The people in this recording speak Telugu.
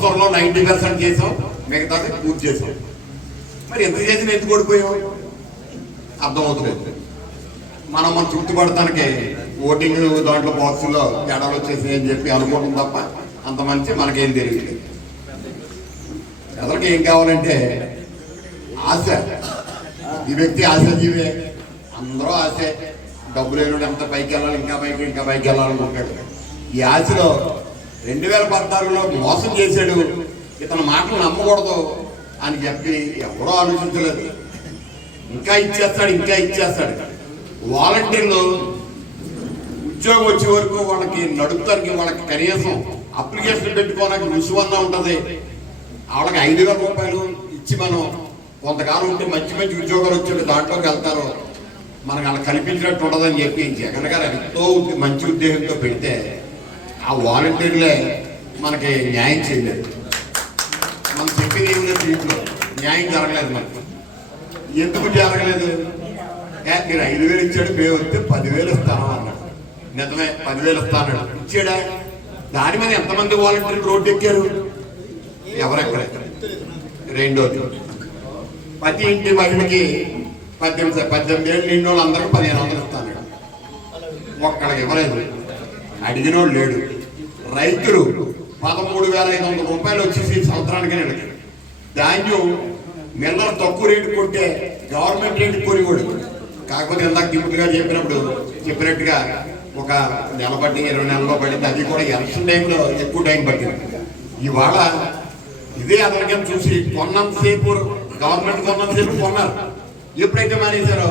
సంవత్సరంలో నైంటీ పర్సెంట్ చేసాం మిగతాది పూర్తి చేసాం. మరి ఎంత చేసినా ఎందుకు ఓడిపోయాం? అర్థమవుతుంది మనం మన చుట్టుపడతానికి ఓటింగ్ దాంట్లో బాక్సుల్లో తేడాలు వచ్చేసి అని చెప్పి అనుకోవడం తప్ప అంత మంచి మనకేం తెలియదు. ప్రజలకు ఏం కావాలంటే ఆశ. ఈ వ్యక్తి ఆశాజీవే. అందరూ ఆశే. డబ్బు లేనుడు ఎంత పైకి వెళ్ళాలి ఇంకా పైకి ఇంకా పైకి వెళ్ళాలనుకుంటాడు. ఈ ఆశలో రెండు వేల పద్నాలుగులో మోసం చేశాడు. ఇతని మాటలు నమ్మకూడదు అని చెప్పి ఎవరో ఆలోచించలేదు. ఇంకా ఇచ్చేస్తాడు ఇంకా ఇచ్చేస్తాడు. వాలంటీర్లు ఉద్యోగం వచ్చే వరకు వాళ్ళకి నడుపుతానికి వాళ్ళకి కనీసం అప్లికేషన్ పెట్టుకోవడానికి రుసువన్న ఉంటుంది. వాళ్ళకి ఐదు వేల రూపాయలు ఇచ్చి మనం కొంతకాలం ఉంటే మంచి మంచి ఉద్యోగాలు వచ్చి దాంట్లోకి వెళ్తారు. మనకు అలా కల్పించినట్టు ఉండదని చెప్పి జగన్ గారు ఎంతో మంచి ఉద్దేశంతో పెడితే ఆ వాలంటీర్లే మనకి న్యాయం చేయలేదు. మనం చెప్పింది ఏమి లేదు దీంట్లో న్యాయం జరగలేదు మనకి. ఎందుకు జరగలేదు? మీరు ఐదు వేలు ఇచ్చాడు మేము వస్తే పదివేలు ఇస్తాను అన్నాడు. నిజమే పదివేలు ఇస్తాను ఇచ్చాడా? దాని మీద ఎంతమంది వాలంటీర్లు రోడ్డు ఎక్కారు? ఎవరెక్కడ? రెండోది ప్రతి ఇంటి మహిళకి పద్దెనిమిది పద్దెనిమిది ఏళ్ళు నిండి వాళ్ళు అందరూ పదిహేను వందలు ఇస్తాను ఒక్కడికి ఇవ్వలేదు. అడిగినోడు లేడు. రైతులు పదమూడు వేల ఐదు వందల రూపాయలు వచ్చేసి సంవత్సరానికి నెలకి. ధాన్యం నిన్న తక్కువ రేటు కొట్టే గవర్నమెంట్ రేటు కొనివాడు కాకపోతే ఇందాక దిగుతుగా చెప్పినప్పుడు చెప్పినట్టుగా ఒక నెల పట్టింది ఇరవై నెలలో పడింది అది కూడా ఎలక్షన్ టైంలో ఎక్కువ టైం పట్టింది. ఇవాళ ఇదే అతనికం చూసి కొన్నంతసేపు గవర్నమెంట్ కొన్నంతసేపు కొన్నారు. ఎప్పుడైతే మానేశారో